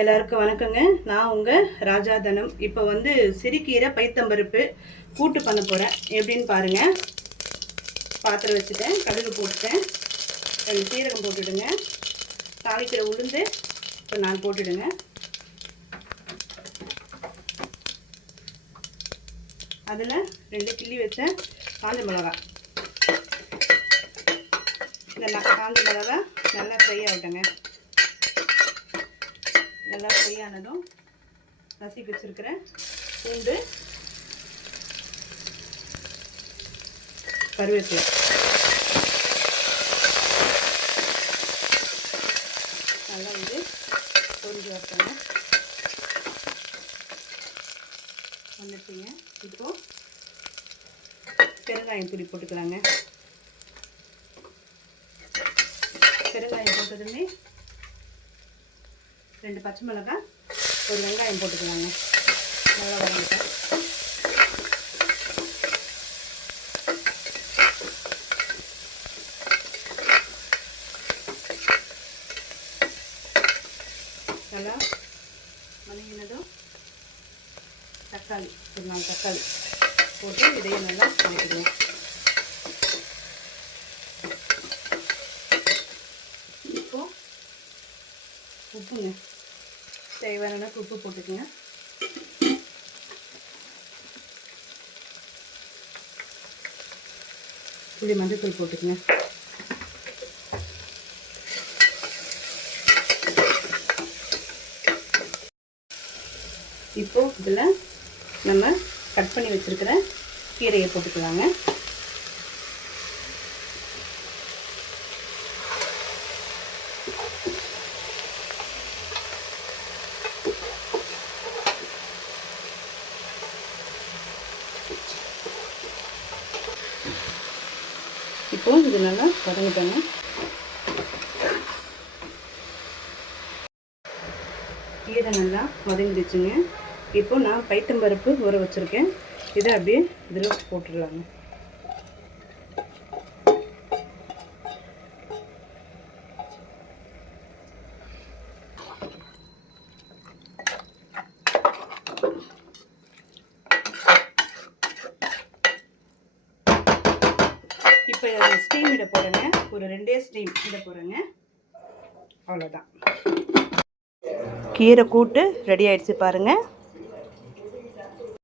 எல்லாருக்கும் வணக்கங்க. நான் உங்கள் ராஜாதனம். இப்போ வந்து சிறுகீரை பைத்தம்பருப்பு கூட்டு பண்ண போகிறேன். எப்படின்னு பாருங்கள். பாத்திரம் வச்சுட்டேன், கடுகு போட்டுட்டேன், 2 சீரகம் போட்டுடுங்க, தாளிக்கிற உளுந்து இப்போ நான் போட்டுடுங்க. அதில் 2 கிள்ளி வச்ச காஞ்ச மிளகா, நல்லா காஞ்ச மிளகா நல்லா ஃப்ரை ஆகட்டுங்க. நல்லா ஃப்ரை ஆனதும் நசுக்கி வச்சுருக்கிற பூண்டு, கருவேப்பிலை நல்லா வந்து பொரிஞ்சு வரட்டுங்க. வந்துட்டுங்க. இப்போ பெருங்காயம் தூளி போட்டுக்கலாங்க. பெருங்காயம் போட்டதுமே 2 பச்சை மிளகாய், 1 வெங்காயம் போட்டுக்கலாங்க. நல்லா வதங்கிட்டேன். நல்லா வதங்கினதும் தக்காளி, ஒரு 4 தக்காளி போட்டு இதையும் நல்லா வதக்கிடுவோம். இப்போ உப்புங்க, தேவையான உப்பு போட்டுக்கங்க. புளி மஞ்சள் போட்டுக்கங்க. இப்போ இதில் நம்ம கட் பண்ணி வச்சுருக்கிற கீரையை போட்டுக்கலாங்க. இப்போ இது நல்லா வதங்கிட்டாங்க. கீரை நல்லா வதங்கிடுச்சுங்க. இப்போ நான் பைத்தம்பருப்பு ஊற வச்சுருக்கேன், இதை அப்படியே இதில் போட்டுடலாங்க. இப்போ ஸ்டீம் இட போகிறேங்க. ஒரு 2 ஸ்டீம் இட போகிறேங்க. அவ்வளோதான். கீரை கூட்டு ரெடி ஆயிடுச்சு பாருங்கள்.